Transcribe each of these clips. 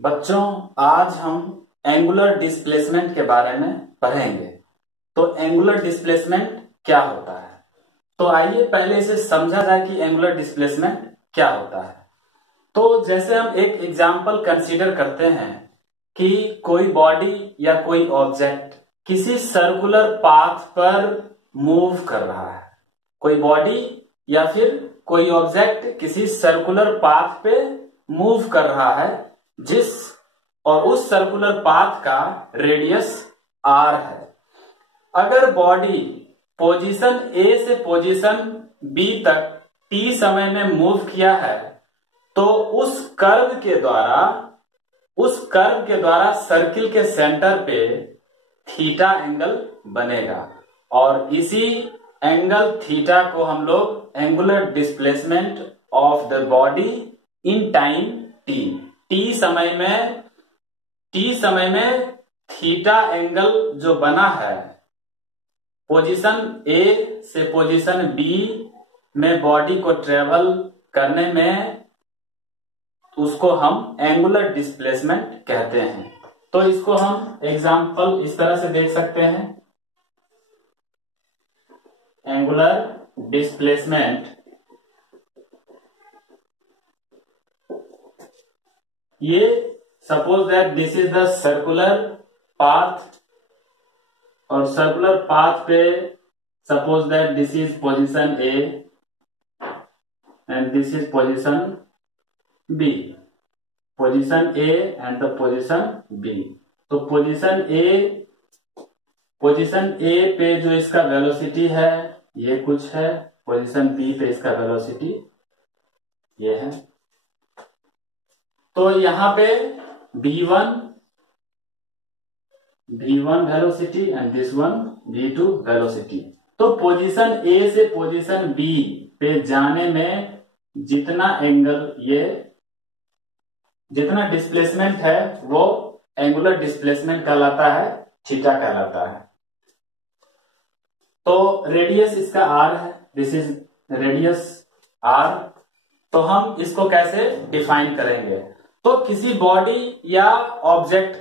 बच्चों, आज हम एंगुलर डिस्प्लेसमेंट के बारे में पढ़ेंगे। तो एंगुलर डिस्प्लेसमेंट क्या होता है? तो आइए पहले इसे समझा जाए कि एंगुलर डिस्प्लेसमेंट क्या होता है। तो जैसे हम एक एग्जाम्पल कंसीडर करते हैं कि कोई बॉडी या कोई ऑब्जेक्ट किसी सर्कुलर पाथ पर मूव कर रहा है। कोई बॉडी या फिर कोई ऑब्जेक्ट किसी सर्कुलर पाथ पे मूव कर रहा है और उस सर्कुलर पाथ का रेडियस r है। अगर बॉडी पोजीशन A से पोजीशन B तक t समय में मूव किया है तो उस कर्व के द्वारा सर्किल के सेंटर पे थीटा एंगल बनेगा और इसी एंगल थीटा को हम लोग angular displacement of the body in time t समय में थीटा एंगल जो बना है पोजीशन A से पोजीशन B में बॉडी को ट्रेवल करने में, उसको हम एंगुलर डिस्प्लेसमेंट कहते हैं। तो इसको हम एग्जांपल इस तरह से देख सकते हैं। एंगुलर डिस्प्लेसमेंट, ये suppose that this is the circular path और सर्कुलर पाथ पे suppose that this is position A and this is position B, position A and the position B। तो पोजीशन A पे जो इसका वेलोसिटी है ये कुछ है, पोजीशन B पे इसका वेलोसिटी ये है। तो यहां पे V1 velocity and this one V2 velocity. तो पोजीशन A से पोजीशन B पे जाने में जितना डिस्प्लेसमेंट है वो एंगुलर डिस्प्लेसमेंट कहलाता है, थीटा कहलाता है। तो रेडियस इसका r है, दिस इज रेडियस r। तो हम इसको कैसे डिफाइन करेंगे? तो किसी बॉडी या ऑब्जेक्ट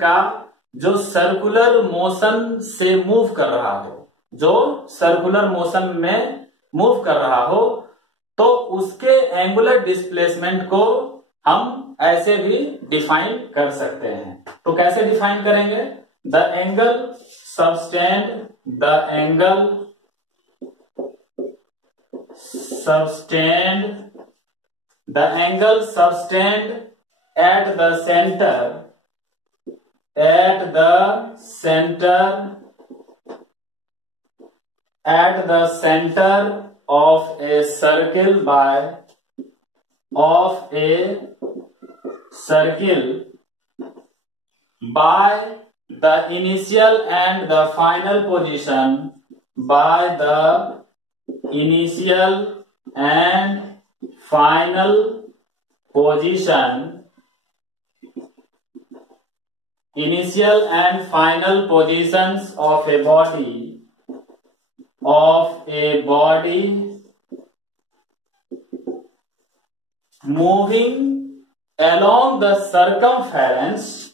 का जो सर्कुलर मोशन से मूव कर रहा हो, तो उसके एंगुलर डिस्प्लेसमेंट को हम ऐसे भी डिफाइन कर सकते हैं। तो कैसे डिफाइन करेंगे? The angle subtend at the center of a circle by the initial and the final position positions of a body moving along the circumference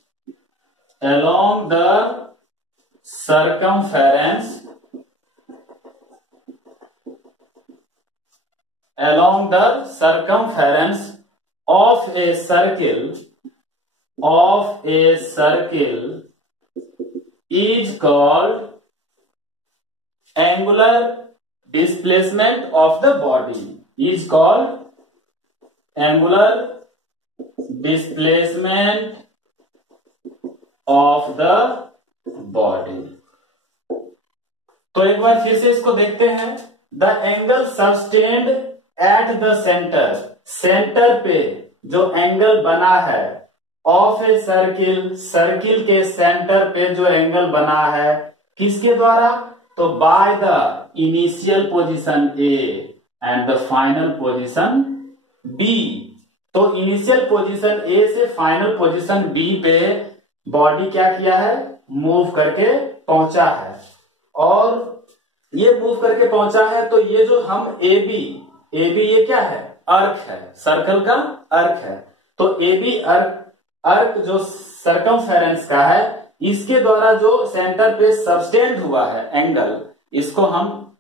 of a circle is called angular displacement of the body, तो एक बार फिर से इसको देखते हैं। The angle sustained eight the centre पे जो angle बना है ऑफ ए सर्किल के सेंटर पे जो एंगल बना है, किसके द्वारा? तो by the initial position A and the final position B। तो इनिशियल पोजीशन A से फाइनल पोजीशन B पे बॉडी क्या किया है? मूव करके पहुंचा है। और ये मूव करके पहुंचा है तो ये जो हम AB ये क्या है? अर्क है, सर्कल का अर्क है। तो AB अर्क जो सर्कमफेरेंस का है, इसके द्वारा जो सेंटर पे सबटेंड हुआ है एंगल, इसको हम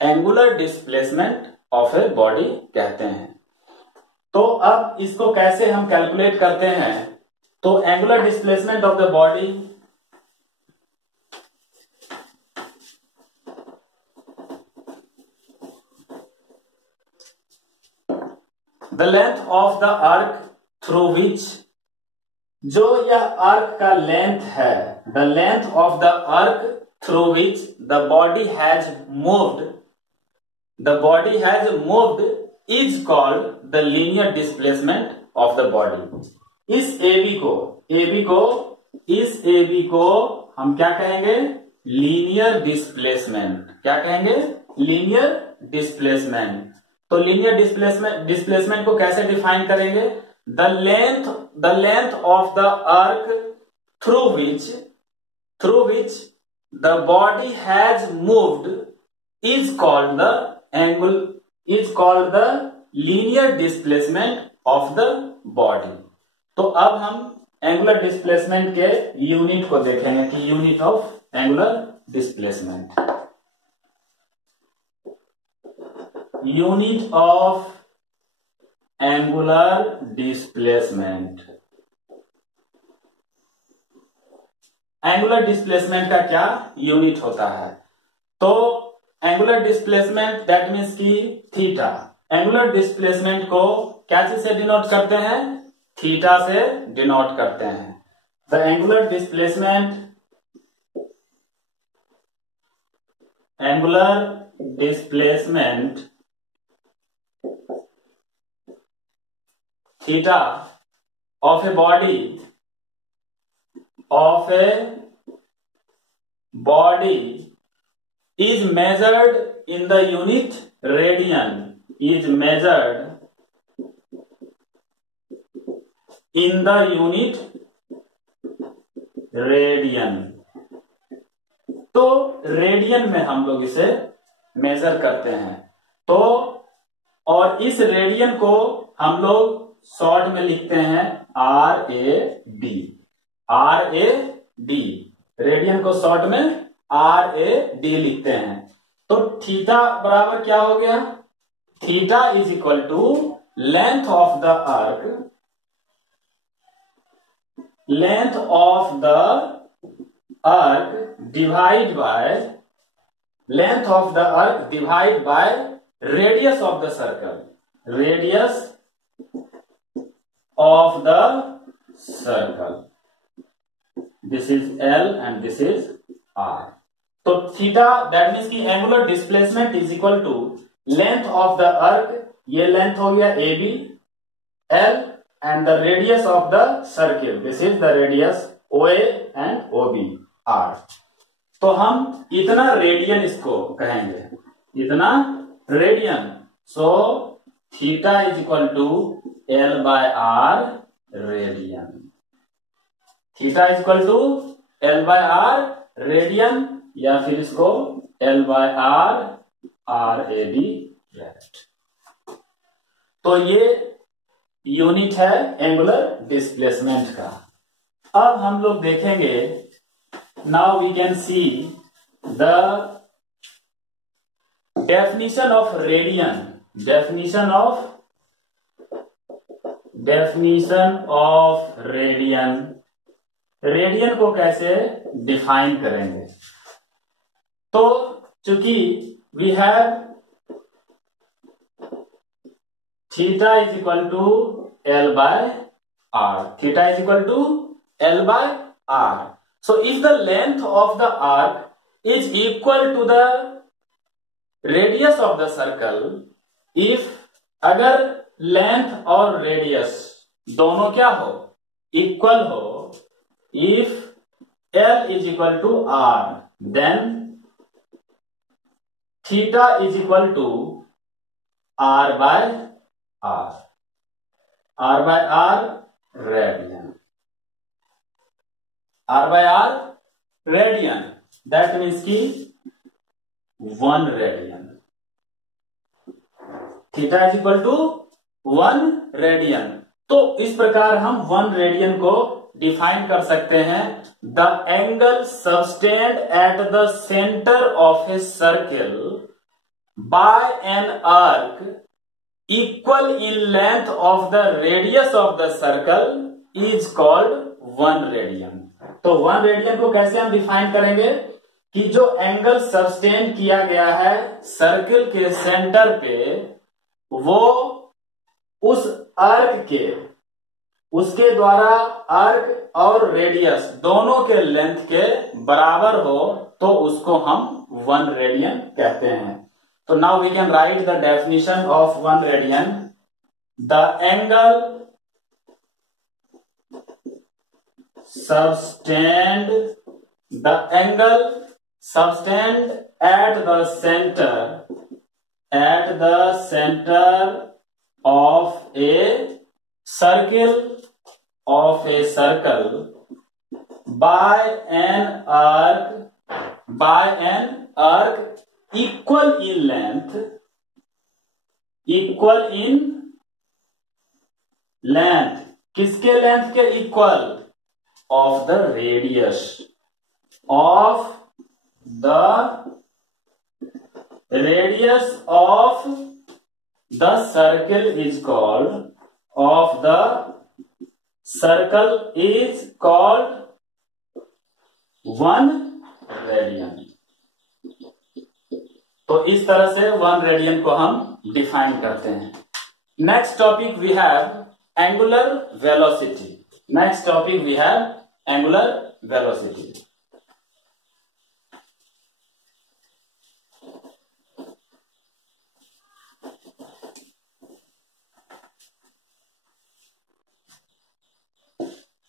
angular displacement of a body कहते हैं। तो अब इसको कैसे हम कैलकुलेट करते हैं? तो angular displacement of the body the length of the arc through which, जो यह आर्क का लेंथ है, the length of the arc through which the body has moved is called the linear displacement of the body. इस AB को हम क्या कहेंगे? Linear displacement. क्या कहेंगे? Linear displacement. तो लीनियर डिस्प्लेसमेंट को कैसे डिफाइन करेंगे? The length of the arc through which the body has moved is called the linear displacement of the body. तो अब हम एंगुलर डिस्प्लेसमेंट के यूनिट को देखेंगे कि unit of angular displacement, unit of angular displacement. Angular displacement का क्या unit होता है? तो एंगुलर डिस्प्लेसमेंट दैट मीन्स की थीटा। एंगुलर डिस्प्लेसमेंट को क्या चीज से डिनोट करते हैं? थीटा से डिनोट करते हैं। The angular displacement theta of a body is measured in the unit radian, is measured in the unit radian। तो रेडियन में हम लोग इसे मेजर करते हैं। तो और इस रेडियन को हम लोग शॉर्ट में लिखते हैं RAD। रेडियन को शॉर्ट में RAD लिखते हैं। तो थीटा बराबर क्या हो गया? Theta is equal to length of the arc divide by radius of the circle, this is L and this is R। तो थीटा दैट मीन्स की angular displacement is equal to length of the arc, ये length हो गया AB, L and the radius of the circle, this is the radius OA and OB R। तो हम इतना radian इसको कहेंगे, इतना radian. So theta is equal to L by R radian. Theta is equal to L by R radian, या फिर इसको L by R RAD। तो ये यूनिट है एंगुलर डिस्प्लेसमेंट का। अब हम लोग देखेंगे, now we can see the definition of radian. Definition of radian को कैसे डिफाइन करेंगे? तो चूंकि we have theta is equal to L by R, theta is equal to L by R। So if the length of the arc is equal to the radius of the circle, if अगर length और radius दोनों क्या हो? Equal हो, if L is equal to R, then theta is equal to R by R, R by R radian, R by R radian, that means की 1 radian. Theta is equal to 1 radian. तो इस प्रकार हम 1 radian को define कर सकते हैं। The angle subtended at the centre of a circle by an arc equal in length of the radius of the circle is called 1 radian. तो 1 radian को कैसे हम डिफाइन करेंगे कि जो एंगल सबटेंड किया गया है सर्किल के सेंटर पे, वो उस आर्क के, उसके द्वारा आर्क और रेडियस दोनों के लेंथ के बराबर हो, तो उसको हम 1 रेडियन कहते हैं। तो now we can write the definition of 1 radian. The angle subtended at the center of a circle by an arc equal in length किसके लेंथ के equal? Of the radius of the circle is called 1 radian. तो इस तरह से 1 radian को हम define करते हैं। Next topic we have angular velocity.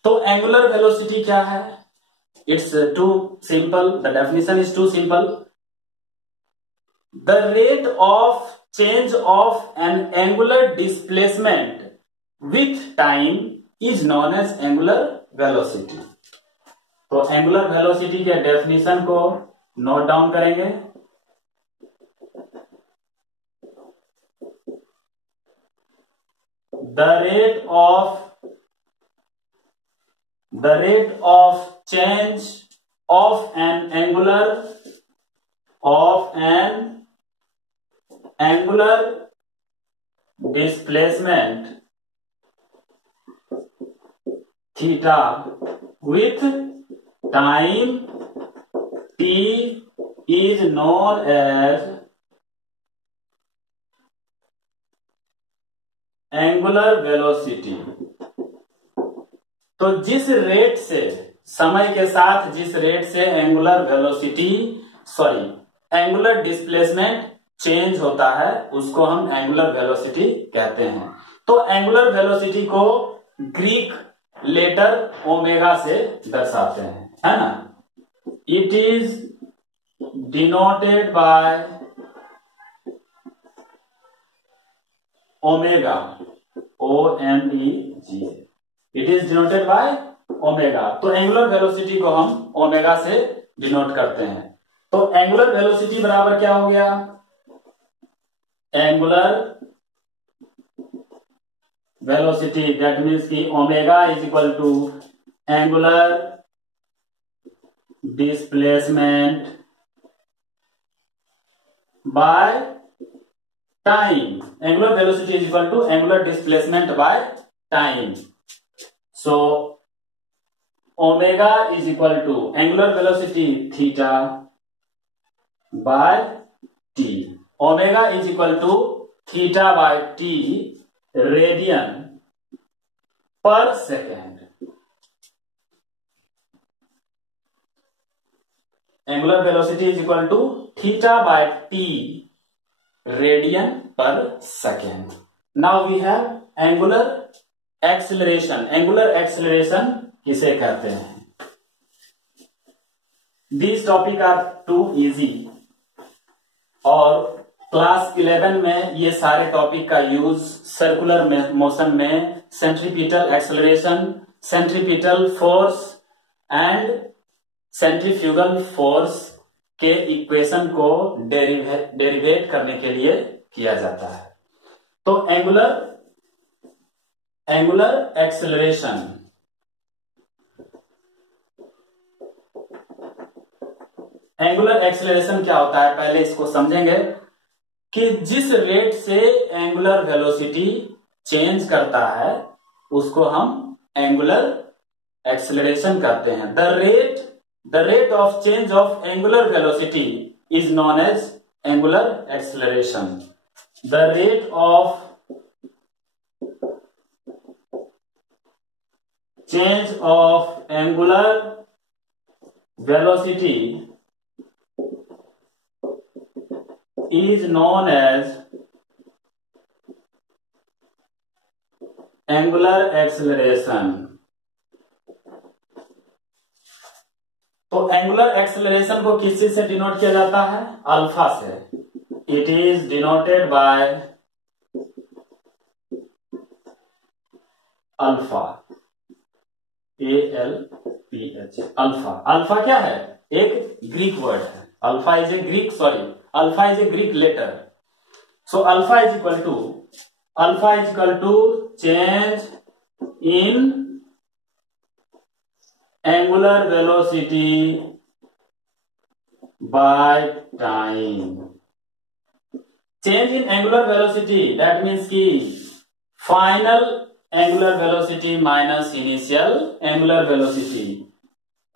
तो एंगुलर वेलोसिटी क्या है? It's too simple, the definition is too simple. The rate of change of an angular displacement with time is known as angular velocity. तो angular velocity के definition को note down करेंगे। The rate of change of an angular displacement theta with time t is known as angular velocity. तो जिस rate से, समय के साथ जिस रेट से एंगुलर डिस्प्लेसमेंट चेंज होता है, उसको हम एंगुलर वेलोसिटी कहते हैं। तो एंगुलर वेलोसिटी को ग्रीक लेटर ओमेगा से दर्शाते हैं, है ना। It is denoted by omega, OMEGA। It is denoted by omega. तो एंगुलर वेलोसिटी को हम ओमेगा से डिनोट करते हैं। तो एंगुलर वेलोसिटी बराबर क्या हो गया? एंगुलर वेलोसिटी, दैट मीन्स की omega is equal to angular displacement by time. Angular velocity is equal to angular displacement by time. So omega is equal to angular velocity theta by T. Omega is equal to theta by T radian per second. Angular velocity is equal to theta by T radian per second. Now we have angular acceleration. Angular acceleration किसे कहते हैं? This topic are to easy, और class 11 में ये सारे topic का use circular motion में centripetal acceleration, centripetal force and centrifugal force के इक्वेशन को डेरिवेट करने के लिए किया जाता है। तो एंगुलर एक्सेलरेशन, एंगुलर एक्सेलरेशन क्या होता है पहले इसको समझेंगे कि जिस रेट से एंगुलर वेलोसिटी चेंज करता है उसको हम एंगुलर एक्सेलरेशन कहते हैं। The rate of change of angular velocity is known as angular acceleration. The rate of change of angular velocity is known as angular acceleration। तो एंगुलर एक्सेलरेशन को किस चीज से डिनोट किया जाता है? अल्फा से। It is denoted by alpha, ALPH, alpha. Alpha क्या है? एक ग्रीक वर्ड है। Alpha is a Greek letter. So alpha is equal to change in angular velocity by time. Change in angular velocity that means की final angular velocity minus initial angular velocity,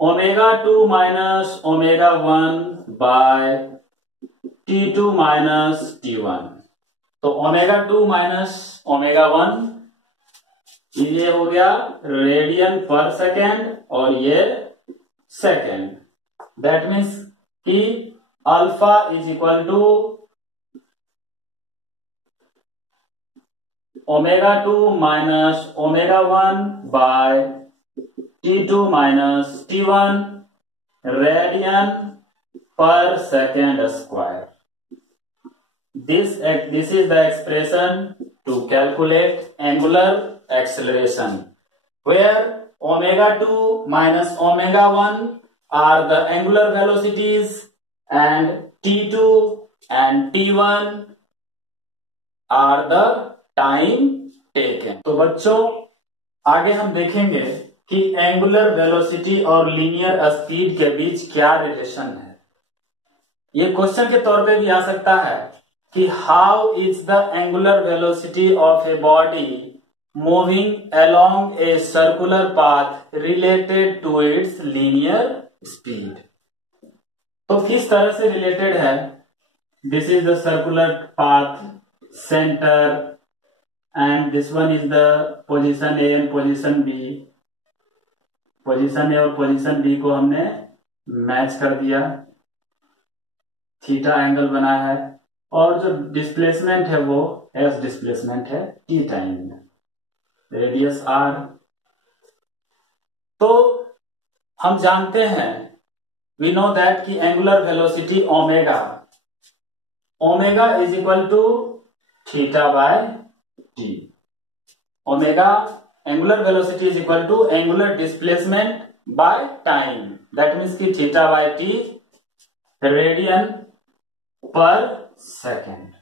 omega 2 minus omega 1 by T2 minus T1। तो omega 2 minus omega 1 ये हो गया radian per second और ये second. That means कि alpha is equal to omega 2 minus omega 1 by T2 minus T1 radian per second square. This is the expression to calculate angular acceleration, where omega 2 minus omega 1 are the angular velocities and T2 and T1 are the time taken. तो बच्चों आगे हम देखेंगे कि angular velocity और linear speed के बीच क्या relation है। ये क्वेश्चन के तौर पे भी आ सकता है कि how is the angular velocity of a body moving along a circular path related to its linear speed. तो किस तरह से रिलेटेड है? This is the circular path centre and this one is the position A and position B। Position A और position B को हमने match कर दिया, थीटा एंगल बना है और जो डिस्प्लेसमेंट है वो S डिस्प्लेसमेंट है T टाइम, रेडियस R। तो हम जानते हैं वी नो दैट कि angular velocity omega is equal to theta by T। Omega angular velocity is equal to angular displacement by time, that means की theta by T radian per second.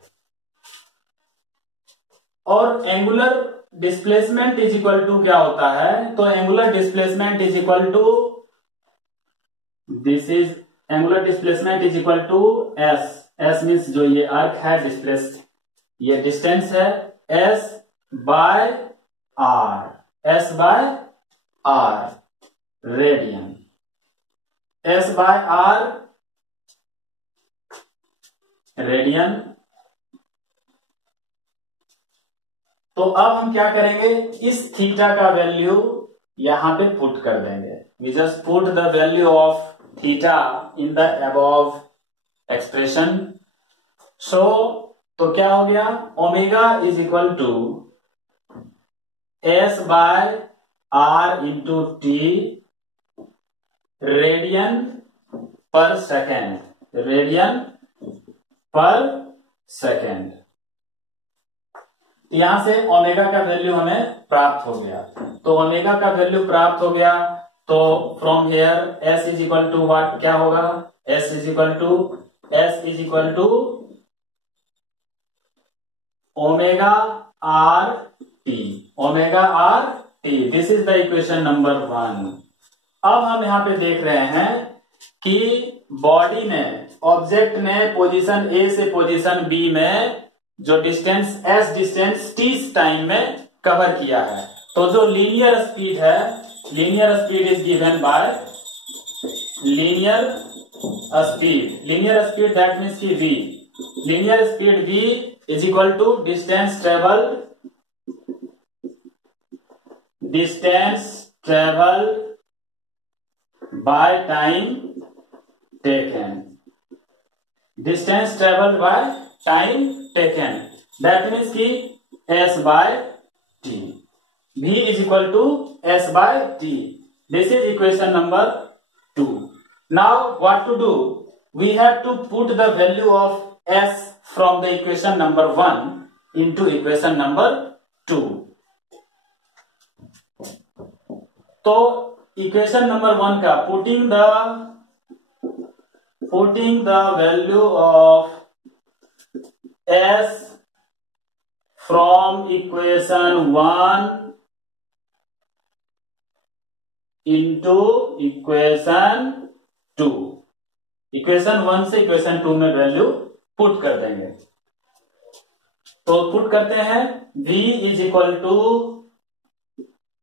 और angular displacement is equal to क्या होता है? तो angular displacement is equal to this is angular displacement is equal to S means जो ये arc है displace, ये डिस्टेंस है S by R radian, S by R radian. तो अब हम क्या करेंगे? इस थीटा का वैल्यू यहां पे पुट कर देंगे। We just put the value of theta in the above expression. तो क्या हो गया? Omega is equal to S by R into T radian per second. यहां से ओमेगा का वैल्यू हमें प्राप्त हो गया। तो ओमेगा का वैल्यू प्राप्त हो गया तो from here S is equal to what क्या होगा? S is equal to omega R T, omega R T, this is the equation number 1। अब हम यहां पे देख रहे हैं कि बॉडी ने, ऑब्जेक्ट ने पोजीशन ए से पोजीशन बी में जो distance S distance T time में कवर किया है। तो जो लीनियर स्पीड है, linear speed is given by linear speed that means की v, linear speed v is equal to distance travel by time taken, distance travel by time taken, that means की s by t, v is equal to s by t। This is equation number 2। Now what to do, we have to put the value of s from the equation number 1 into equation number 2। तो equation number 1 का putting the value of s from equation 1 into equation 2, equation 1 से equation 2 में value put कर देंगे। तो put करते हैं, v is equal to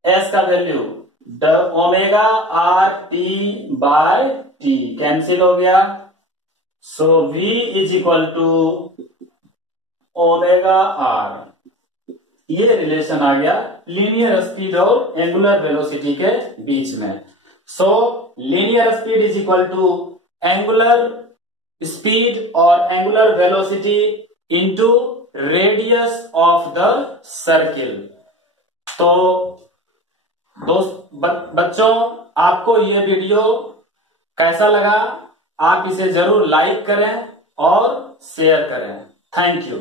s का value the omega R T by T cancel हो गया, so v is equal to omega R, ये रिलेशन आ गया लीनियर स्पीड और एंगुलर वेलोसिटी के बीच में। So linear speed is equal to angular speed और angular velocity into radius of the circle. तो बच्चों, आपको ये वीडियो कैसा लगा, आप इसे जरूर लाइक करें और शेयर करें। Thank you.